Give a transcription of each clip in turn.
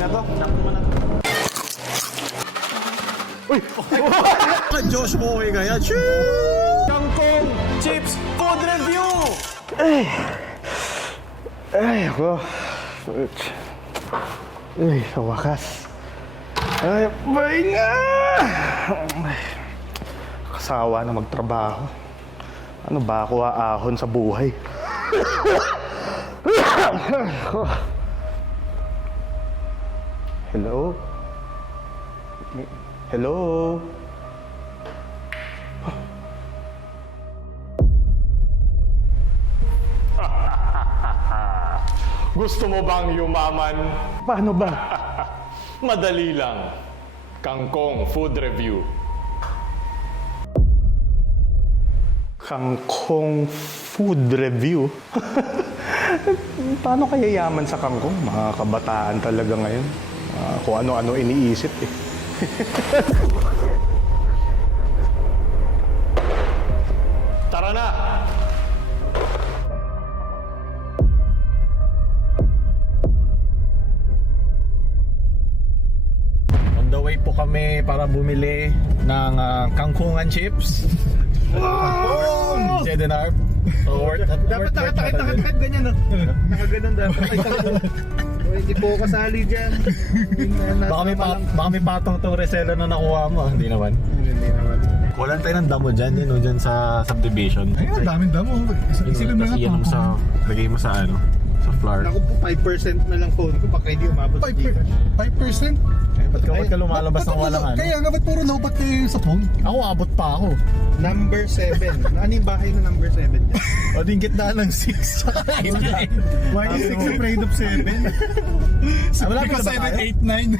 na to. Sakto mo na to. Uy! Josh mo kaya. Kangkong Chips Food Review! Ay, ako. Ay, sa wakas. Ay, pahinga! Kasawa na magtrabaho. Ano ba ako aahon sa buhay? Hello? Hello? Gusto mo bang yumaman? Paano ba? Madali lang. Kangkong Food Review. Kangkong Food Review? Paano kaya yaman sa kangkong? Mga kabataan talaga ngayon. Kung ano-ano iniisip eh. Tara na! On the way po kami para bumili ng kangkungan chips. Wow! Jedenarp. Dapat nakatakit ganyan, no? Nakaganon dapat. Hindi po kasali dyan. Baka may patong tong reseller na nakuha mo. Hindi naman. Hindi naman. Walang tayo ng damo dyan, yun, dyan sa subdivision. Ayun, ang daming damo. Isipin mo Tapos nga iyan mo sa, lagay mo sa ano, sa flour. Ako po, 5% na lang phone ko. Baka hindi umabot sa dito. 5%? Ba't ka lumalabas ng walang ano? Kaya nga, ba't puro lobat kayo sa phone? Ako, abot pa ako. Number 7. Ano yung bahay na number 7 dyan? O, din gitna ng 6. Why is 6 afraid of 7? Wala Because pa ba 7, 8, 9.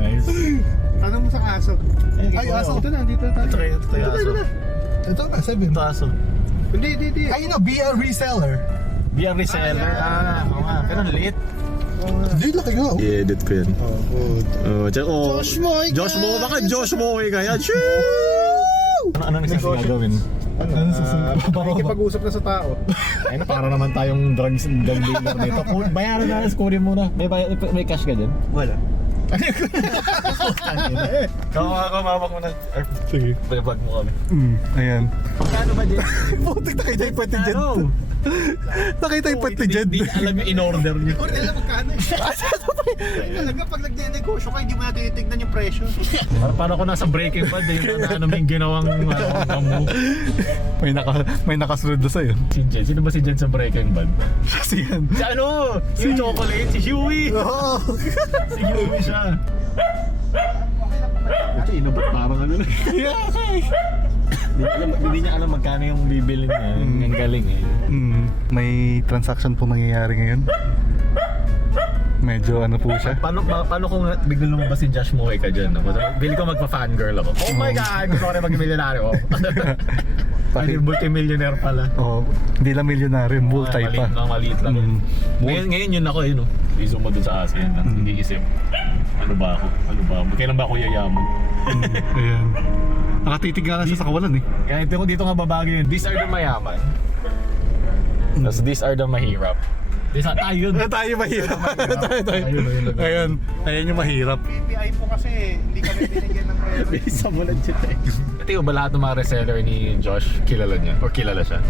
Nice. Tanong mo sa aso. Ay, aso. Ito na, dito na tayo. Ito yung aso. Ito na, 7. Ito aso. Hindi. Ay, be a reseller. Be a reseller. Oo nga. Pero liit. Hindi, laki nga. I-edit ko yan. Josh Moy ka! Josh Mo! Baka Josh Mo kaya? Ano nagsasing gagawin? Nakikipag-usap na sa tao. Ay na, para naman tayong drug dealer dito. Bayaran na, kunin mo na. May cash ka dyan? Wala. Kamawak mo na. Sige. Vlog mo kami. Ayan. Magkano ba dyan? Putik, nakita yung pwede dyan. Nakita yung pwede dyan. Hindi alam yung in-order niyo. Hindi alam magkano. Talaga pag nagne-negosyo ka, hindi mo natin titignan yung presyo. Paano ko nasa Breaking Bad yung ano may ginawang damo. May nakasunod na sa'yo. Si Jen. Sino ba si Jen sa Breaking Bad? Kasi yan. Si ano? Si Chocolate? Si Huey? Oo. Si Huey siya. Ito, inabot parang ano na. Hindi niya alam magkano yung bibili niya. Ang galing eh. May transaction po nangyayari ngayon. Medyo ano po siya. Paano kung biglang lumabas si Josh Moy ka dyan? Bili ko magpa-fangirl ako. Oh my God! Gusto ko rin mag-milyonaryo. Ay, multi-millionaire pala. Oo. Hindi lang milyonaryo, multi pa. Maliit lang. Ngayon yun ako yun. Iso mo dun sa asin. Hindi isip. Ano ba ako? Kailan ba ako yayaman? Ayan. Nakatitig nga kasi sa kawalan eh. Kaya dito nga babagay yun. These are the mayaman. Tapos these are the mahirap. Tayo yun. Tayo mahirap. Tayo. Ayan. Ayan yung mahirap. PPI po kasi, hindi kami binigyan ng presyo. Bisa mo lang dyan eh. Ito ba lahat ng mga reseller ni Josh kilala niya? Or kilala siya?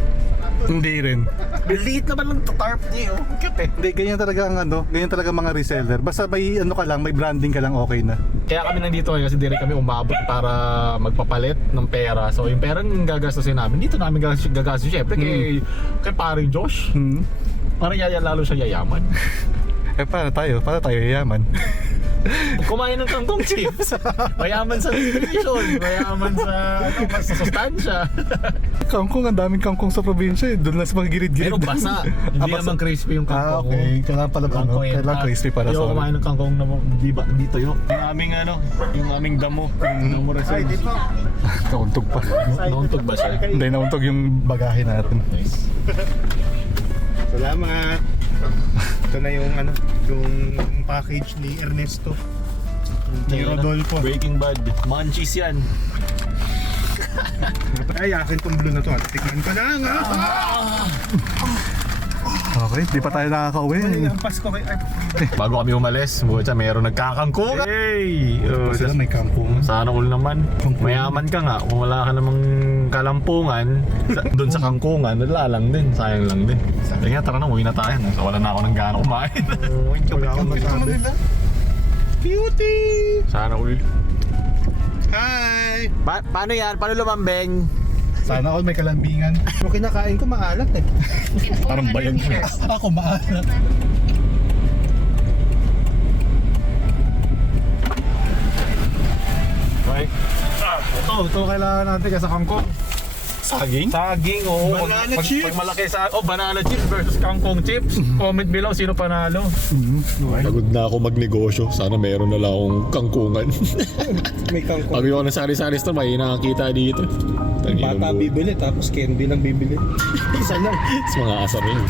Hindi rin. Liit naman lang tarp niya oh. Cute eh. Hindi, ganyan talaga ang ano. Ganyan talaga mga reseller. Basta may ano ka lang, may branding ka lang, okay na. Kaya kami nandito ngayon kasi di rin kami umabot para magpapalit ng pera. So yung pera yung gagastusin namin, dito namin gagastos syempre kay paring Josh. Parang lalo siya yayaman. Eh, paano tayo? Paano tayo yayaman? Kumain ng kangkong chips. Mayaman sa nutrition, mayaman sa sustansya. Kangkong, ang daming kangkong sa probinsya eh. Doon lang sa mga gilid-gilid. Pero basa. Hindi naman crispy yung kangkong. okay. Kailangan pala ano, kailangan crispy para sa Ayaw kumain ng kangkong na di tuyo. Yung aming damo. Damo Ay, reserve. dito. Nauntog pa. Nauntog ba siya? Hindi, nauntog yung bagahe natin. Nice. Salamat. Ito na yung package ni Ernesto. Ni Rodolfo. Breaking Bad. Munchies yan. Ay, akin tong blue na to. Tikman ka na nga. Okay, di pa tayo nakaka-uwi. Ang Pasko kay... Ay, Bago kami umalis, buta meron nagkakangkungan. Hey! Sila may kangkong. Sana all naman. Mayaman ka nga. Kung wala ka namang kalampungan, doon sa kangkungan, nalalang din. Sayang lang din. Kaya tara na, uwi na tayo. So, wala na ako ng gana kumain. Wala akong masabi. Cutie! Sana all. Hi! Paano yan? Paano lumambeng? Sana all may kalambingan. Yung kinakain ko maalat eh. Parang bayag mo. Ako maalat. Okay. Ito kailangan natin kasi kangkong. Saging? Saging, oo. Banana chips. Pag malaki sa... Oh, banana chips versus kangkong chips. Comment below sino panalo. Pagod na ako magnegosyo. Sana meron na lang akong kangkungan. May kangkong. Pag yung sari-sari store, may nakakita dito. Bata bibili tapos candy lang bibili. Isa lang. Sa mga asar yun.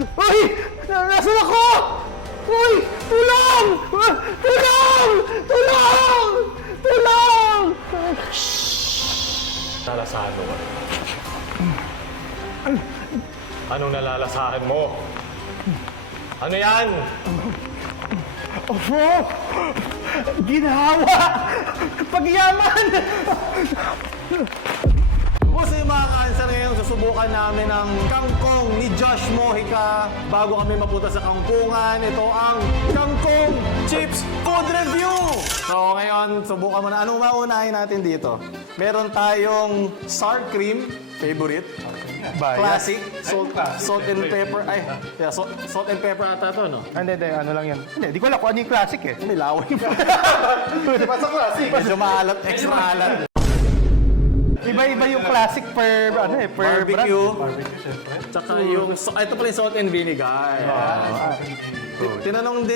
Uy! Nasaan ako? Uy! Tulong! Tulong! Tulong! Tulong! Nalasahan mo ba? Anong nalalasahan mo? Ano yan? Opo! Ginhawa! Pagyaman! Kumusta yung mga cancer ngayon? Susubukan namin ang kangkong ni Josh Mojica bago kami mapunta sa kangkungan. Ito ang Kangkong Chips Food Review! So ngayon, subukan mo na. Anong maunahin natin dito? Meron tayong sour cream, favorite. Classic, salt and pepper. Ay, yeah, salt and pepper ata to, no? Hindi, ano lang yan. Hindi, di ko alam kung ano yung classic eh. May laway pa. Di ba sa classic? Medyo maalat, extra maalat. Iba-iba yung classic per, ano eh, per Barbecue. brand. Tsaka yung, ito pala yung salt and vinegar. Tinanong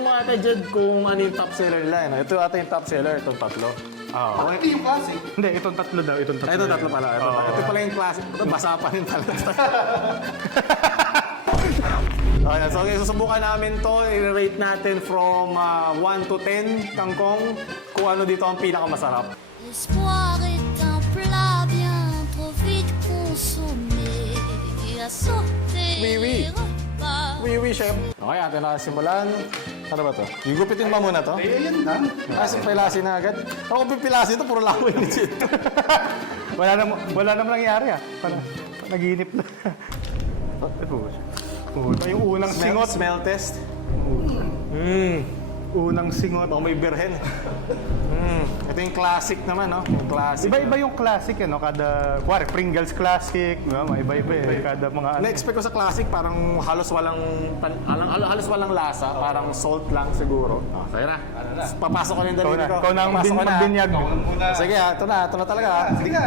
mo ata Jed kung ano yung top seller nila. Ito ata yung top seller, itong tatlo. Hindi yung classic. Hindi, itong tatlo daw, itong tatlo. Ito tatlo pala. Ito pala yung classic. Ito, basa pa rin pala. Okay, so susubukan namin to. I-rate natin from 1 to 10 kangkong. Kung ano dito ang pinakamasarap. L'espoir est un plat bien trop vite consommé et à sauter Oui, oui. les repas. Oui, chef. Okay, atin na simulan. Ano ba to? Gugupitin ba muna to? Ayan na. Pilasin na agad. Ako pipilasin ito, puro laway ni Jed. Wala namang nangyari ah. Naginip na. Ito yung unang singot. Smell test. Unang singot. Baka may birhen. Ito yung classic naman, no? Yung classic. Iba-iba yung classic, ano? Kada, kuwari, Pringles classic, no? Iba-iba eh. Kada mga ano. Na-expect ko sa classic, parang halos walang lasa. Parang salt lang siguro. Sa'yo na. Papasok ko na yung daliri ko. Ikaw na ang Papasok ko na. magbinyag. Sige, ito na talaga.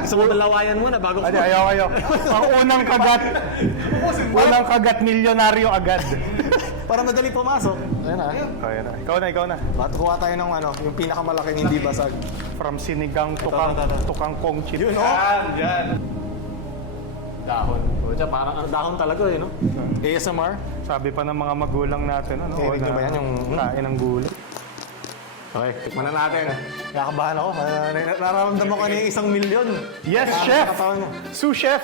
Gusto mo dalawayan muna bago ko. Ayaw. Ang unang kagat. Unang kagat, milyonaryo agad. Para madali pumasok. Ayun na. Ayan na. Ikaw na. At kuha tayo ng yung pinakamalaking hindi basag. From sinigang to kangkong chip. Yun, no? Dahon. O, dyan, parang dahon talaga no? ASMR. Sabi pa ng mga magulang natin, ano? Tinig nyo ba yan? Yung kain ng gulay. Okay, tikman na natin. Nakakabahan ako. Nararamdaman ko na yung 1 milyon. Yes, Parang chef! katawan niya. Sous chef!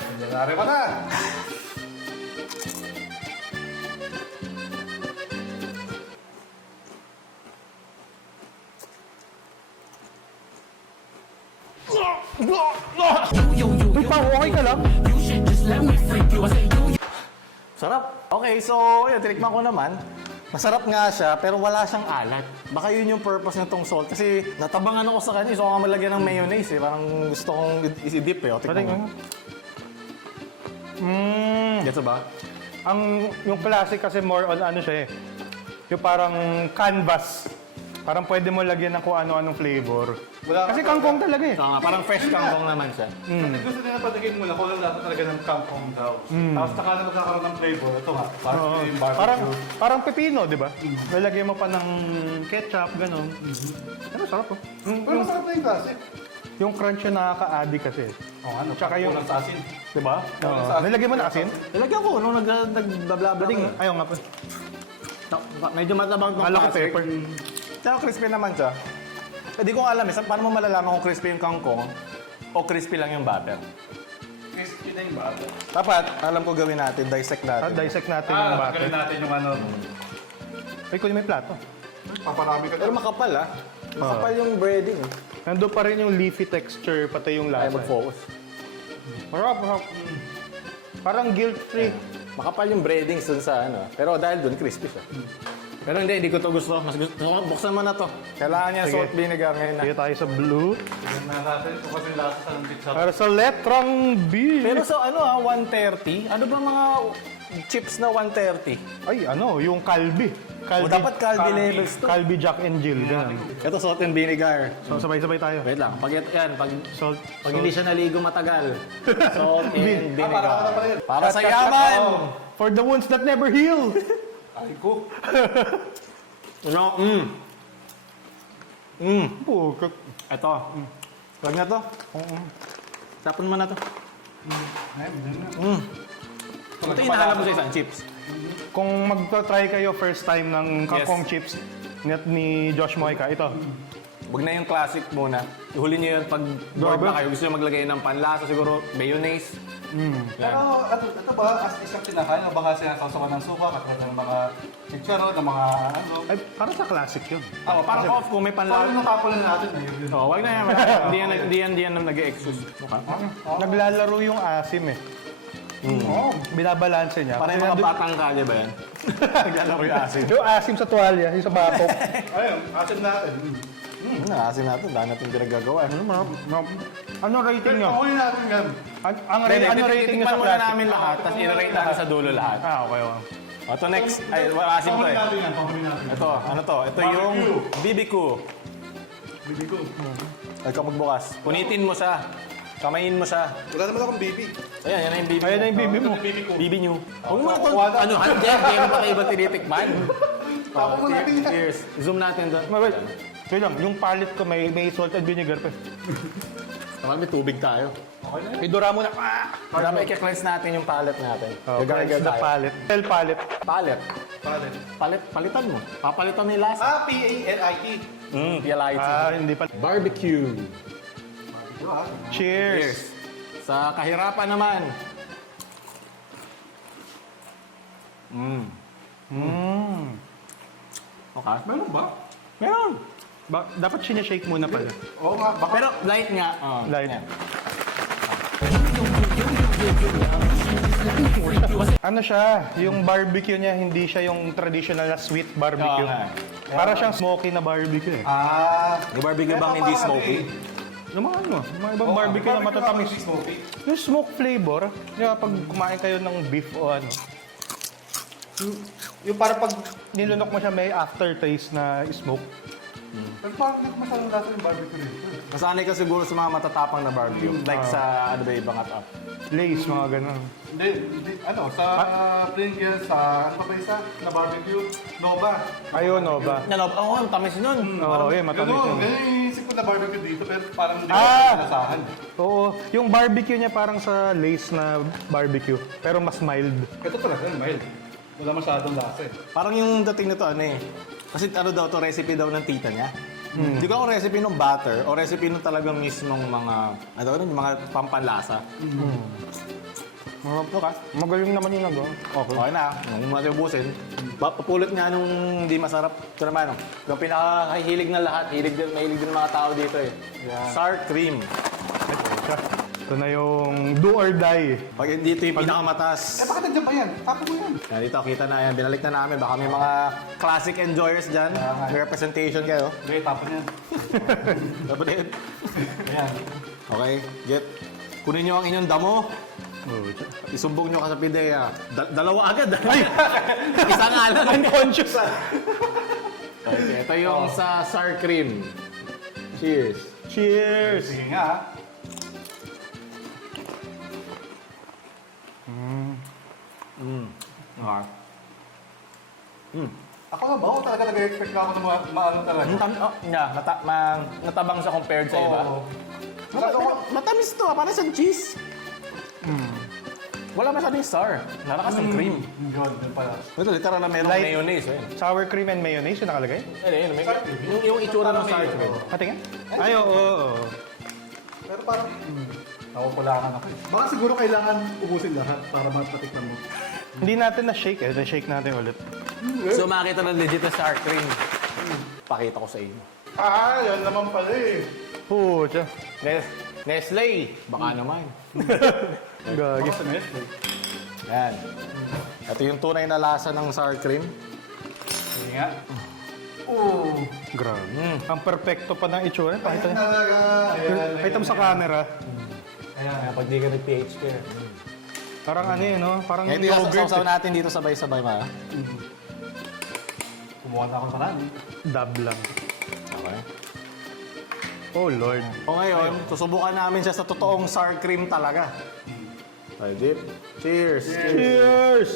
Uy, pa, okay ka lang? Sarap. Okay, so yun, tinikman ko naman. Masarap nga siya, pero wala siyang alat. Baka yun yung purpose ng tong salt. Kasi natabangan ako sa kanya, so ako malagyan ng mayonnaise eh. Parang gusto kong i-dip eh. O, tikman mo. Gets ba? Yung classic kasi more on ano siya eh. Yung parang canvas. Parang pwede mo lagyan ng kung ano-anong flavor. Kasi kangkong talaga eh. Oo nga, parang fresh kangkong naman siya. Gusto nila padagin mo lang kung lang lasa talaga ng kangkong daw. Tapos saka na magkakaroon ng flavor. Ito nga, parang yung barbecue. Parang pepino, di ba? Lalagyan mo pa ng ketchup, gano'n. Ano, sarap oh. Pero masarap na yung classic. Yung crunch yung nakaka-addict kasi. Ano, Tsaka yung, kulang sa asin. di ba? Nilagyan mo na asin? Nilagyan ko nung nagbablabla ko. Ayaw nga pa. Medyo matabang itong Kala ko classic. pepper. Tsaka crispy naman siya. Hindi ko alam paano mo malalaman kung crispy yung kangkong o crispy lang yung butter. Crispy na yung butter. Dapat, alam ko gawin natin, dissect natin. Dissect natin yung butter. Gawin natin yung ano. Ay, kunin mo yung plato. Paparami ka Pero makapal Makapal yung breading. Nandun pa rin yung leafy texture, pati yung Kaya lasa. mag-focus. Marap. Parang guilt-free. Makapal yung breadings dun sa Pero dahil dun, crispy siya. Pero hindi ko to gusto. Mas gusto ko, buksan mo na to. Kailangan niya Sige. salt vinegar ngayon na. Sige tayo sa blue. Tignan na natin kung kasi yung lasa sa ng pizza. Para sa letrang B. Pero sa 130? Ano ba mga chips na 130? Ay, yung Calbee. O dapat Calbee levels to. Calbee Jack and Jill. Ganun. Ito salt and vinegar. So, sabay-sabay tayo. Wait lang. Pag Salt. hindi siya naligo matagal. Salt and vinegar. Para sa Cut. yaman! For the wounds that never heal. Ay ko. Oh, Ito. Wag na to. Tapon mo na to. Ito yung hinahanap mo sa isang chips. Kung magta-try kayo first time ng kangkong chips ni Josh Mojica, ito. Huwag na yung classic muna. Ihuli niyo yun pag bored na kayo. Gusto nyo maglagay ng panlasa, siguro mayonnaise. Pero ito ba, as isang tinakain o baka sinasawsawan ng suka, katulad ng mga chicharon, ng mga ano. Ay, para sa classic yun. Parang off kung may Parang panlasa. natapon na natin eh. Wag na yan. Hindi yan nag-e-excuse. Naglalaro yung asim eh. Binabalanse niya. Parang Kasi mga nandun- batang kalye ba yan? Naglalaro yung asin. Yung asim sa tuwalya, yung sa batok. Ayun, atin natin. Asin natin. Dahil natin pinagagawa. Ano rating nyo? Okay natin yan. Ano rating nyo sa Titikman muna classic? namin lahat, tapos i-rate natin sa dulo lahat. Okay. Ito next. Ay, asin to Pakunin eh. natin yan, pakunin natin. Ito, ano to? Ito yung BBQ. Bibi ko. Ay ka magbukas. Punitin mo siya. Kamayin mo siya. Wala naman akong bibi. Ayan, yan na yung BB. Ayan na yung bibi mo. BB new. Huwag mo na ito. Ano, handyan? Kaya mo pa kayo ba tinitikman? Tapos mo natin yan. Cheers. Zoom natin doon. Wait lang, yung palette ko may salt and vinegar pa. May tubig tayo. Idura mo na. Dapat i-cleanse natin yung palette natin. Cleanse the palette. Tell palette. Palette. Palitan mo. Papalitan mo yung lasa. P-A-L-I-T. PLIT. Hindi pa. Barbecue. Cheers. Sa kahirapan naman. Okay. Meron ba? Meron. Dapat sinashake muna pala. Oo nga, baka. Pero light nga. Light. Yan. Ano siya, yung barbecue niya, hindi siya yung traditional na sweet barbecue. Oo nga. Para siyang smoky na barbecue eh. Yung barbecue bang hindi smoky? Yung mga ibang barbecue na matatamis. Smoky. Yung smoke flavor, yung pag kumain kayo ng beef o ano, yung para pag nilunok mo siya may aftertaste na smoke. Pero parang hindi ko masyadong lasa yung barbecue dito. Nasanay ka siguro sa mga matatapang na barbecue. Like sa, ano ba ibang at up? Lace, mga ganun. Hindi, sa Pringles, sa ano pa ba isa? Na barbecue? Nova. Ayun, no ba? Oo, ang tamis nun. Oo, matamis Ganun, yun. ganun yung isip ko na barbecue dito, pero parang hindi ko Ah! nasahan. Oo, yung barbecue niya parang sa lace na barbecue, pero mas mild. Ito talaga, mild. Wala masyadong lasa eh. Parang yung dating nito, ano eh. Kasi ano daw to, recipe daw ng tita niya. Hindi ko ako recipe ng butter o recipe ng talagang mismong mga, ano yung mga pampanlasa. Marap to ka? Magaling naman yung nagawa. Okay na, kung natin ubusin. Papulot nga nung hindi masarap. Ito naman, yung pinakahilig na lahat, mahilig din ng mga tao dito eh. Sour cream. Ito na yung do or die. Pag dito yung pinakamatas. Bakit nandiyan pa yan? Tapo mo yan. Yan, dito, kita na yan. Binalik na namin. Baka may mga classic enjoyers dyan. May representation kayo. Okay, tapon yan. Dapat din. Ayan. Okay, get. Kunin nyo ang inyong damo. Isumbong nyo ka sa PIDEA. Dalawa agad. Isa nga lang. Unconscious Okay, ito yung sa sour cream. Cheers. Cheers! Sige nga. Okay. Ako na ba? O talaga nag-expect na ako na maano talaga? Natabang siya compared sa iba. Oo. Matamis to, parang isang cheese. Wala masyadong star. Nalakas ng cream. Yun pala. Ito, literal na merong Light. mayonnaise. Eh. Sour cream and mayonnaise yung nakalagay? Yung itsura ng sour cream. Patingin? Ay, oo. Pero parang, nakukulangan ako eh. Baka siguro kailangan ubusin lahat para mapatikman mo. Hindi natin na-shake eh. Na-shake natin ulit. So makita ng legit na sour cream. Pakita ko sa inyo. Ah, yan naman pala eh. Pucha. Nestle! Baka naman. Gagi. Yan. Ito yung tunay na lasa ng sour cream. Sige nga. Grabe. Ang perfecto pa ng itsura. Pakita niya. Talaga. Ayan. Pakita mo sa camera. Ayan, pag di ka nag-PH care. Parang ano yun, no? Parang Ngayon, yung yogurt. sausaw natin dito sabay-sabay ma. Kumuha na akong paraan. Dab lang. Okay. Oh, Lord. O ngayon, susubukan namin siya sa totoong sour cream talaga. Ay, dip. Cheers! Cheers!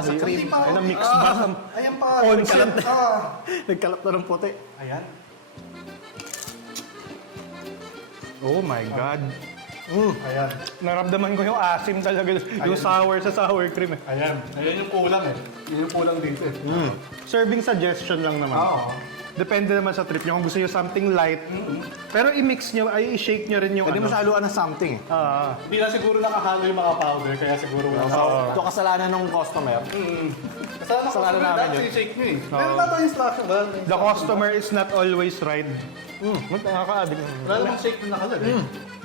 Sa cream. Ay, na-mix ba? Ayan pa. Oh, nagkalat na. Nagkalap na ng puti. Ayan. Oh my God. Ayan. Naramdaman ko yung asim talaga. Yung sour sa sour cream eh. Ayan. Ayan yung kulang eh. Yun yung kulang dito eh. Serving suggestion lang naman. Oo. Depende naman sa trip nyo. Kung gusto nyo something light. Pero i-mix nyo, ay i-shake nyo rin yung Pwede mo ano. sa haluan ng something. Hindi na siguro nakahalo yung mga powder, kaya siguro wala na. Ito kasalanan ng customer. Kasalanan namin yun. Shake nyo eh. Meron ba tayong instruction? The customer is not always right. Nakaka-addict. Wala namang shake na nakalagay.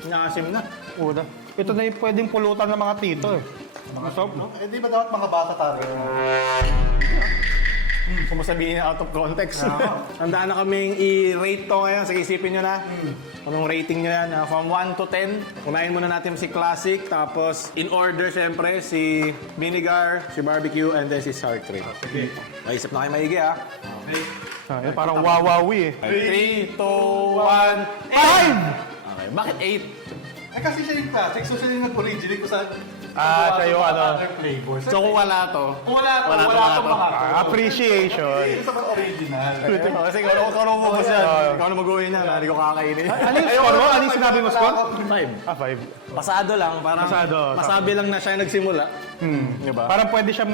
Nakasim na. Uda. Ito na yung pwedeng pulutan ng mga tito eh. Masarap, no? Eh di ba dapat mga bata target? Kung masabihin out of context. Handaan na kaming i-rate to ngayon. Sige, isipin nyo na. Anong rating nyo yan? From 1 to 10. Unahin muna natin si Classic. Tapos, in order, syempre, si Vinegar, si Barbecue, and then si Sour Cream. Sige. Maisip na kayo maigi, ha? Okay. Yan, parang wawawi eh. 3, 2, 1, 5! Okay, bakit 8? Eh kasi siya yung classic, so siya yung nag-originate ko sa... Ah, siya yung ano. Other flavors. So, kung wala to, Kung wala to, wala to, wala wala to to. mga Appreciation. Ito sa mga original. kasi ikaw na mo yan. Ikaw na mag-uwi niya. Hindi ko kakainin. Ano yung score mo? Ano yung sinabi mo score? 5. Ah, 5. Pasado lang. Parang Pasado, masabi lang na siya yung nagsimula. Diba? Parang pwede siya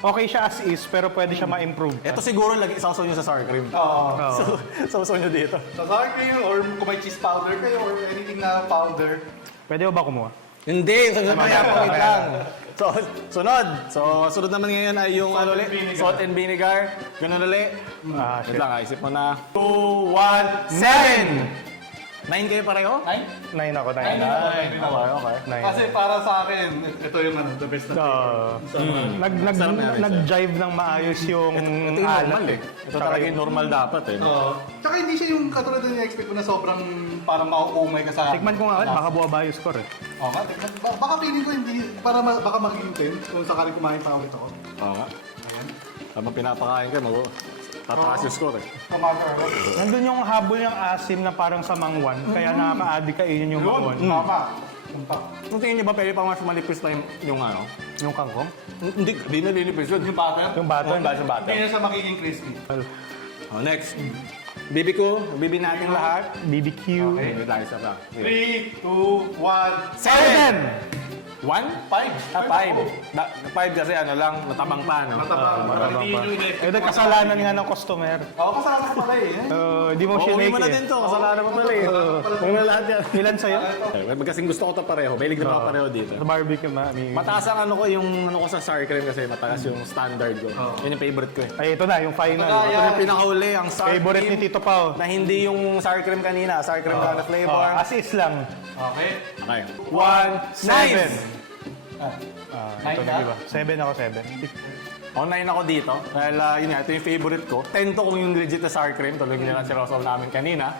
okay siya as is, pero pwede siya ma-improve. Ito siguro lagi sausaw nyo sa sour cream. Oo. Sausaw nyo dito. Sa sour cream, or kung may cheese powder kayo, or anything na powder. Pwede ba kumuha? Hindi, sunod pa wait lang. So, sunod naman ngayon ay yung Salt ano and ulit? vinegar. Salt and vinegar. Ganun ulit. Ah, Wait shit. lang, isip mo na. 2, 1, 7! 9 kayo pareho? 9? 9 ako, 9. Okay. 9. Kasi para sa akin, ito yung ano, the best na flavor. Sarap na rin siya. Nag-jive ng maayos yung Ito yung normal alat eh. Ito talaga yung normal dapat eh. Oo. Tsaka hindi siya yung katulad na expect mo na sobrang parang mauumay ka sa... Tikman ko nga ulit, baka buwaba yung score eh. Oo nga, tikman. Baka feeling ko hindi, baka maging 10 kung sakaling kumain pa ulit ako. Oo nga. Ayan. Habang pinapakain ka, tataas yung score eh. Tomato. Nandun yung habol yung asim na parang sa mangwan, kaya nakaka-addict kainin yung mangwan. Tama. Punta. Kung tingin niyo ba pwede pa mas malipis na yung ano? Yung kangkong? Hindi na linipis yun. Yung butter? Yung butter? Yung butter. Hindi na siya magiging crispy. Oh, next. Bibi ko, bibi natin lahat. BBQ. Okay, tayo sa pa. 3, 2, 1, 7! 1? 5. 5 kasi ano lang, matabang pa, no? Matabang. Hindi yung Eh, kasalanan nga ng customer. Oo, kasama ko pala eh. Hindi mo Uuwi sinake mo na din eh. to, kasalanan mo pala eh. Huwag na lahat yan. Ilan sa'yo? Kasing gusto ko to pareho, mahilig na ako pareho dito. Sa barbecue, Mataas ang ano ko, yung ano ko sa sour cream kasi mataas yung standard ko. Yun yung favorite ko eh. Ay, ito na, yung final. Ito yung pinakahuli, ang sour Favorite ni cream Tito Pao. na hindi yung sour cream kanina, sour cream na flavor. As is lang. Okay. Okay. 1, 9! Ito na, di ba? 7 ako, 7. Online ako dito. Dahil yun nga, ito yung favorite ko. 10 to kung yung legit na sour cream. Tulog nila si Rosal namin kanina.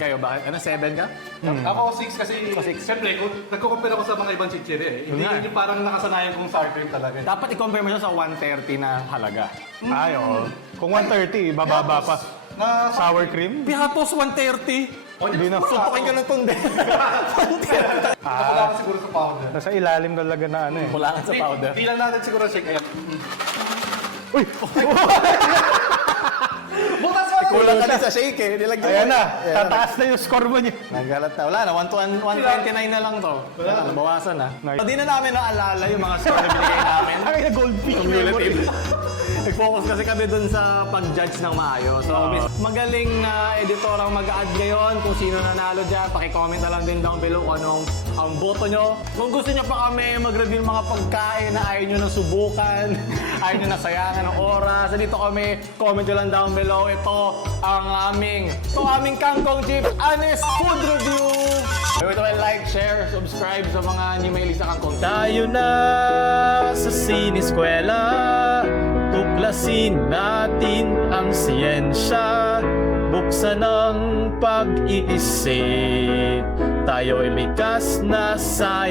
Kayo, bakit? Ano, 7 ka? Ako 6 kasi, siyempre, kung nagko-compare ako sa mga ibang chichiri eh. Hindi nga. yun yung parang nakasanayan kong sour cream talaga. eh. Dapat i-compare mo siya sa 130 na halaga. Ay, oo. Kung 130, bababa pa. Na Sour cream? Pihatos 130! Hindi na. Suntokin ka ng tunde. wala ka siguro sa powder. Nasa ilalim talaga na ano eh. Kulangan sa powder. Hindi lang natin siguro shake. Ayan. Uy! Butas ka! Kulang ka din sa shake eh. Nilagyan Ayan mo. na, Ayan na. tataas na yung score mo niya. Nagalat na. Wala na, 129 na lang to. Wala na, bawasan na. Nice. Hindi na namin naalala yung mga score na binigay namin. Ay, na goldfish memory. Nag-focus kasi kami dun sa pag-judge ng maayos. So, magaling na editor ang mag-add ngayon. Kung sino nanalo dyan, pakicomment na lang din down below kung anong ang boto nyo. Kung gusto nyo pa kami mag-review ng mga pagkain na ayaw nyo na subukan, ayaw nyo na sayangan ng oras, dito kami, comment nyo lang down below. Ito ang aming Kangkong Chips Honest Food Review. Ito ay like, share, subscribe sa mga hindi mahilig sa kangkong. Tayo na sa siniskwela, tuklasin natin ang siyensya, buksan ang pag-iisip, tayo ay likas na science.